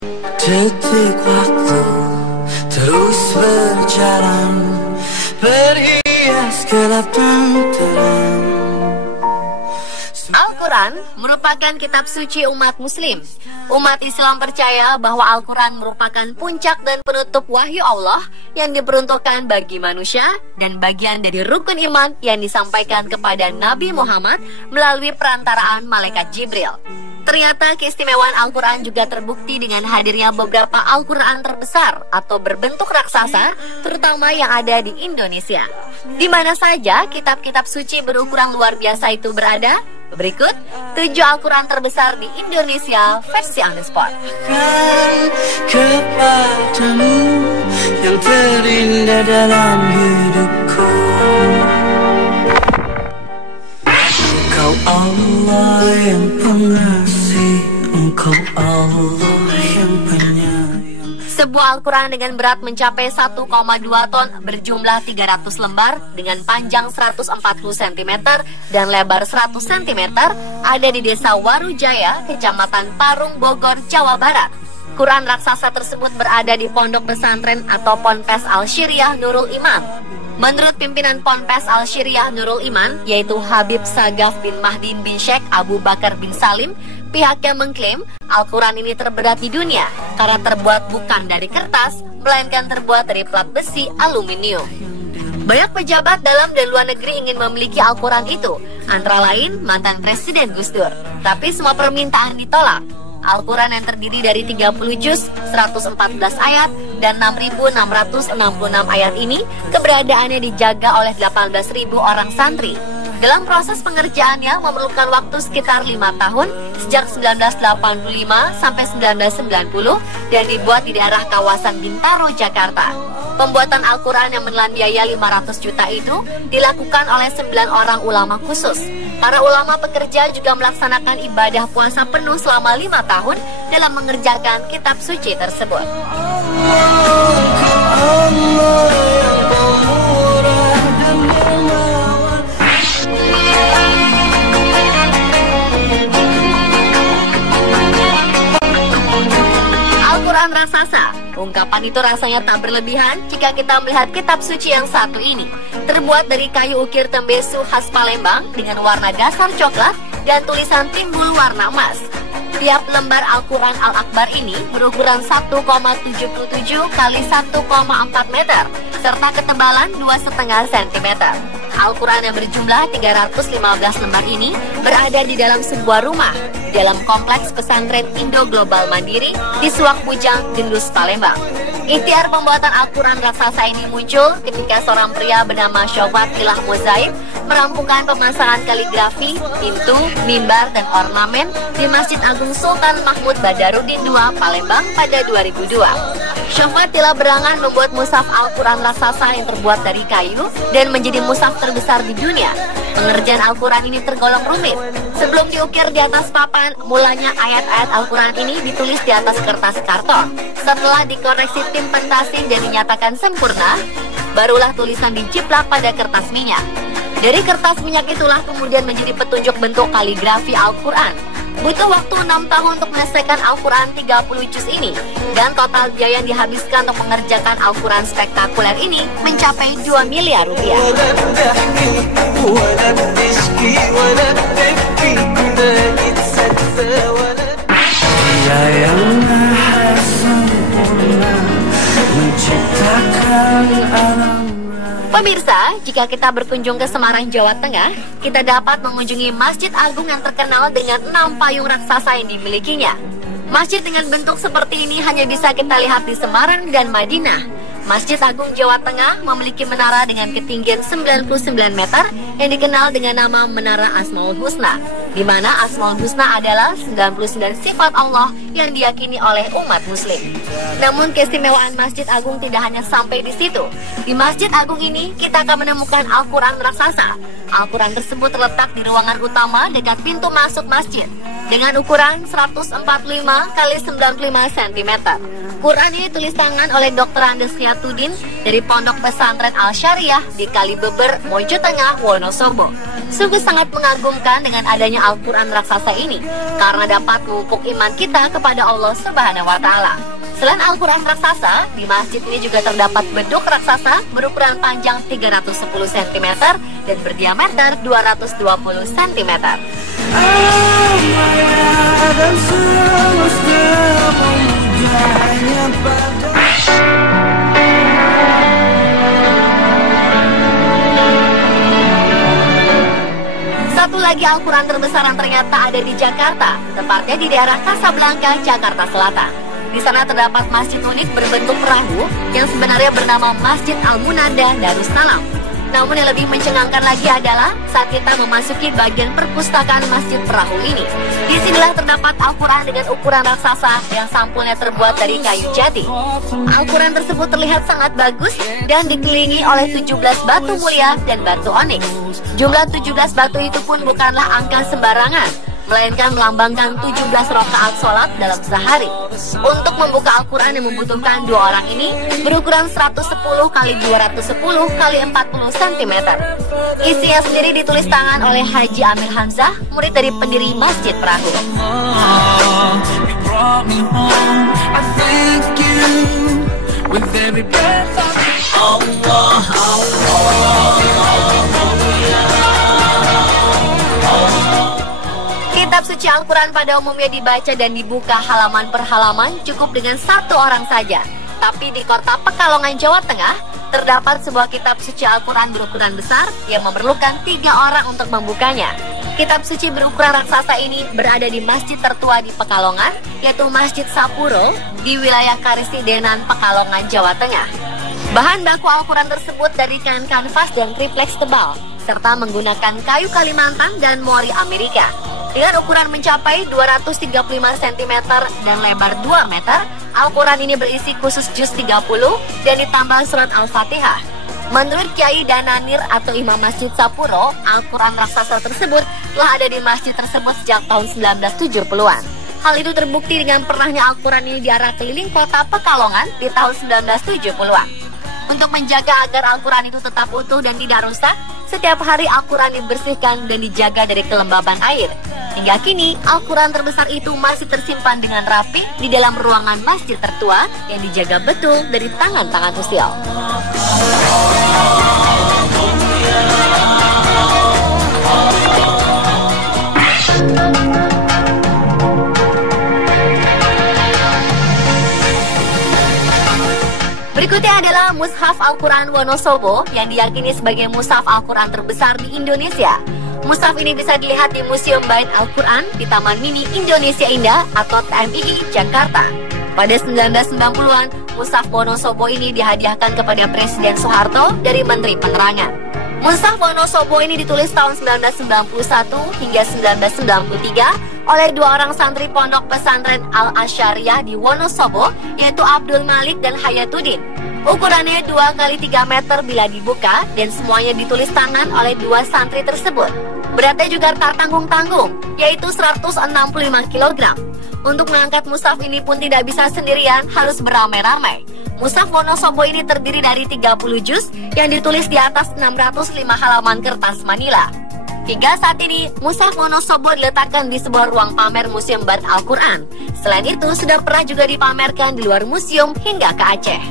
Detik waktu terus berjalan, berhias gelap dan terang. Al-Quran merupakan kitab suci umat muslim. Umat Islam percaya bahwa Al-Quran merupakan puncak dan penutup wahyu Allah yang diperuntukkan bagi manusia dan bagian dari rukun iman yang disampaikan kepada Nabi Muhammad melalui perantaraan malaikat Jibril. Ternyata keistimewaan Al-Quran juga terbukti dengan hadirnya beberapa Al-Quran terbesar atau berbentuk raksasa, terutama yang ada di Indonesia. Di mana saja kitab-kitab suci berukuran luar biasa itu berada? Berikut 7 Al-Quran terbesar di Indonesia versi On The Spot. Kepadamu yang terindah dalam hidupku, Engkau Allah yang pengasih, Engkau Allah yang penyayang. Sebuah Al-Quran dengan berat mencapai 1,2 ton berjumlah 300 lembar dengan panjang 140 cm dan lebar 100 cm ada di Desa Warujaya, Kecamatan Parung, Bogor, Jawa Barat. Quran raksasa tersebut berada di pondok pesantren atau Ponpes Al-Syiriah Nurul Iman. Menurut pimpinan Ponpes Al-Syiriah Nurul Iman, yaitu Habib Sagaf bin Mahdin bin Sheikh Abu Bakar bin Salim, pihaknya mengklaim Al-Quran ini terberat di dunia karena terbuat bukan dari kertas, melainkan terbuat dari plat besi aluminium. Banyak pejabat dalam dan luar negeri ingin memiliki Al-Quran itu, antara lain mantan Presiden Gus Dur. Tapi semua permintaan ditolak. Al-Quran yang terdiri dari 30 juz, 114 ayat, dan 6.666 ayat ini keberadaannya dijaga oleh 18.000 orang santri. Dalam proses pengerjaannya memerlukan waktu sekitar 5 tahun sejak 1985 sampai 1990 dan dibuat di daerah kawasan Bintaro, Jakarta. Pembuatan Al-Quran yang menelan biaya 500 juta itu dilakukan oleh 9 orang ulama khusus. Para ulama pekerja juga melaksanakan ibadah puasa penuh selama 5 tahun dalam mengerjakan kitab suci tersebut. Al-Quran raksasa. Ungkapan itu rasanya tak berlebihan jika kita melihat kitab suci yang satu ini. Terbuat dari kayu ukir tembesu khas Palembang dengan warna dasar coklat dan tulisan timbul warna emas. Tiap lembar Al-Quran Al-Akbar ini berukuran 1,77 kali 1,4 meter serta ketebalan 2,5 cm. Al-Quran yang berjumlah 315 lembar ini berada di dalam sebuah rumah di dalam kompleks pesantren Indo Global Mandiri di Suak Bujang, Gendus, Palembang. Ikhtiar pembuatan Al-Quran raksasa ini muncul ketika seorang pria bernama Syofat Tilah Mozaib merampungkan pemasangan kaligrafi, pintu, mimbar, dan ornamen di Masjid Agung Sultan Mahmud Badarudin II, Palembang pada 2002. Syofat Tilah berangan membuat mushaf Al-Quran raksasa yang terbuat dari kayu dan menjadi mushaf terbesar di dunia. Pengerjaan Al-Quran ini tergolong rumit. Sebelum diukir di atas papan, mulanya ayat-ayat Al-Quran ini ditulis di atas kertas karton. Setelah dikoreksi tim pentasih dan dinyatakan sempurna, barulah tulisan dijiplak pada kertas minyak. Dari kertas minyak itulah kemudian menjadi petunjuk bentuk kaligrafi Al-Quran. Butuh waktu 6 tahun untuk menyelesaikan Al-Quran 30 juz ini, dan total biaya yang dihabiskan untuk mengerjakan Al-Quran spektakuler ini mencapai 2 miliar rupiah. Dia yang maha sempurna menciptakan alam. Pemirsa, jika kita berkunjung ke Semarang, Jawa Tengah, kita dapat mengunjungi Masjid Agung yang terkenal dengan 6 payung raksasa yang dimilikinya. Masjid dengan bentuk seperti ini hanya bisa kita lihat di Semarang dan Madinah. Masjid Agung Jawa Tengah memiliki menara dengan ketinggian 99 meter yang dikenal dengan nama Menara Asmaul Husna, di mana Asmaul Husna adalah 99 sifat Allah yang diyakini oleh umat muslim. Namun keistimewaan Masjid Agung tidak hanya sampai di situ. Di Masjid Agung ini kita akan menemukan Al-Quran raksasa. Al-Quran tersebut terletak di ruangan utama dekat pintu masuk masjid. dengan ukuran 145 kali 95 cm. Quran ini tulis tangan oleh Dr. Andes Khayatuddin dari Pondok Pesantren Al-Syariah di Kalibeber, Mojokerto, Wonosobo. Sungguh sangat mengagumkan dengan adanya Al-Quran raksasa ini karena dapat memupuk iman kita kepada Allah Subhanahu wa Ta'ala. Selain Al-Quran raksasa, di masjid ini juga terdapat beduk raksasa berukuran panjang 310 cm dan berdiameter 220 cm. Dan semesta memujanya pada Satu lagi Al-Quran terbesar yang ternyata ada di Jakarta, tepatnya di daerah Kasablanka, Jakarta Selatan. Di sana terdapat masjid unik berbentuk perahu yang sebenarnya bernama Masjid Al-Munada Darussalam. Namun yang lebih mencengangkan lagi adalah saat kita memasuki bagian perpustakaan masjid perahu ini. Disinilah terdapat Al-Quran dengan ukuran raksasa yang sampulnya terbuat dari kayu jati. Al-Quran tersebut terlihat sangat bagus dan dikelilingi oleh 17 batu mulia dan batu oniks. Jumlah 17 batu itu pun bukanlah angka sembarangan, melainkan melambangkan 17 rakaat sholat dalam sehari. Untuk membuka Al-Quran yang membutuhkan dua orang ini berukuran 110 kali 210 kali 40 cm. Isinya sendiri ditulis tangan oleh Haji Amir Hamzah, murid dari pendiri Masjid Perahu. Kitab suci Al-Quran pada umumnya dibaca dan dibuka halaman per halaman cukup dengan satu orang saja. Tapi di kota Pekalongan, Jawa Tengah, terdapat sebuah kitab suci Al-Quran berukuran besar yang memerlukan 3 orang untuk membukanya. Kitab suci berukuran raksasa ini berada di masjid tertua di Pekalongan, yaitu Masjid Sapuro di wilayah Karisidenan, Pekalongan, Jawa Tengah. Bahan baku Al-Quran tersebut dari kain kanvas dan tripleks tebal, serta menggunakan kayu Kalimantan dan mori Amerika. Dengan ukuran mencapai 235 cm dan lebar 2 meter, Al-Quran ini berisi khusus juz 30 dan ditambah surat Al-Fatihah. Menurut Kiai Dananir atau Imam Masjid Sapuro, Al-Quran raksasa tersebut telah ada di masjid tersebut sejak tahun 1970-an. Hal itu terbukti dengan pernahnya Al-Quran ini diarak keliling kota Pekalongan di tahun 1970-an. Untuk menjaga agar Al-Quran itu tetap utuh dan tidak rusak, setiap hari Al-Quran dibersihkan dan dijaga dari kelembaban air. Hingga kini, Al-Quran terbesar itu masih tersimpan dengan rapi di dalam ruangan masjid tertua yang dijaga betul dari tangan-tangan usil. Berikutnya adalah Mushaf Al-Quran Wonosobo yang diyakini sebagai mushaf Al-Quran terbesar di Indonesia. Mushaf ini bisa dilihat di Museum Bait Al-Quran di Taman Mini Indonesia Indah atau TMII, Jakarta. Pada 1990-an, Mushaf Wonosobo ini dihadiahkan kepada Presiden Soeharto dari Menteri Penerangan. Mushaf Wonosobo ini ditulis tahun 1991 hingga 1993 oleh 2 orang santri Pondok Pesantren Al-Asyariah di Wonosobo, yaitu Abdul Malik dan Khayatuddin. Ukurannya 2 kali 3 meter bila dibuka dan semuanya ditulis tangan oleh 2 santri tersebut. Beratnya juga tak tanggung-tanggung, yaitu 165 kg. Untuk mengangkat mushaf ini pun tidak bisa sendirian, harus beramai-ramai. Mushaf Wonosobo ini terdiri dari 30 juz yang ditulis di atas 605 halaman kertas manila. Hingga saat ini, Mushaf Wonosobo diletakkan di sebuah ruang pamer Museum Bait Al-Quran. Selain itu, sudah pernah juga dipamerkan di luar museum hingga ke Aceh.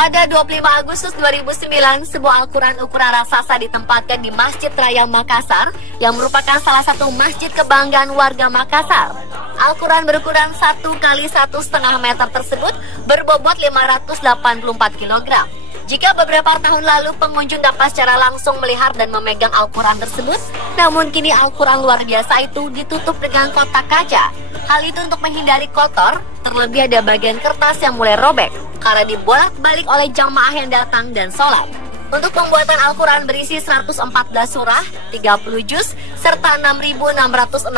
Pada 25 Agustus 2009, sebuah Al-Quran ukuran raksasa ditempatkan di Masjid Raya Makassar yang merupakan salah satu masjid kebanggaan warga Makassar. Al-Quran berukuran 1 kali 1,5 meter tersebut berbobot 584 kg. Jika beberapa tahun lalu pengunjung dapat secara langsung melihat dan memegang Al-Quran tersebut, namun kini Al-Quran luar biasa itu ditutup dengan kotak kaca. Hal itu untuk menghindari kotor, terlebih ada bagian kertas yang mulai robek karena dibolak-balik oleh jamaah yang datang dan sholat. Untuk pembuatan Al-Quran berisi 114 surah, 30 juz, serta 6.666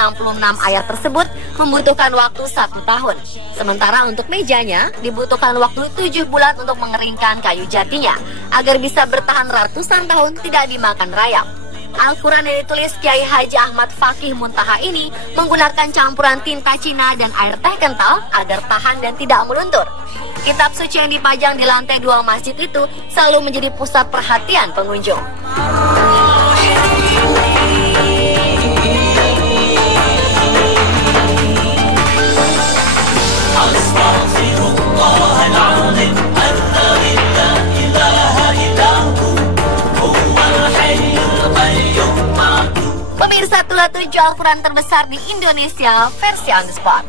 ayat tersebut membutuhkan waktu 1 tahun. Sementara untuk mejanya dibutuhkan waktu 7 bulan untuk mengeringkan kayu jatinya agar bisa bertahan ratusan tahun tidak dimakan rayap. Al-Quran yang ditulis Kiai Haji Ahmad Fakih Muntaha ini menggunakan campuran tinta Cina dan air teh kental agar tahan dan tidak meluntur. Kitab suci yang dipajang di lantai 2 masjid itu selalu menjadi pusat perhatian pengunjung. Pemirsa, itulah 7 Al-Quran terbesar di Indonesia versi on the spot.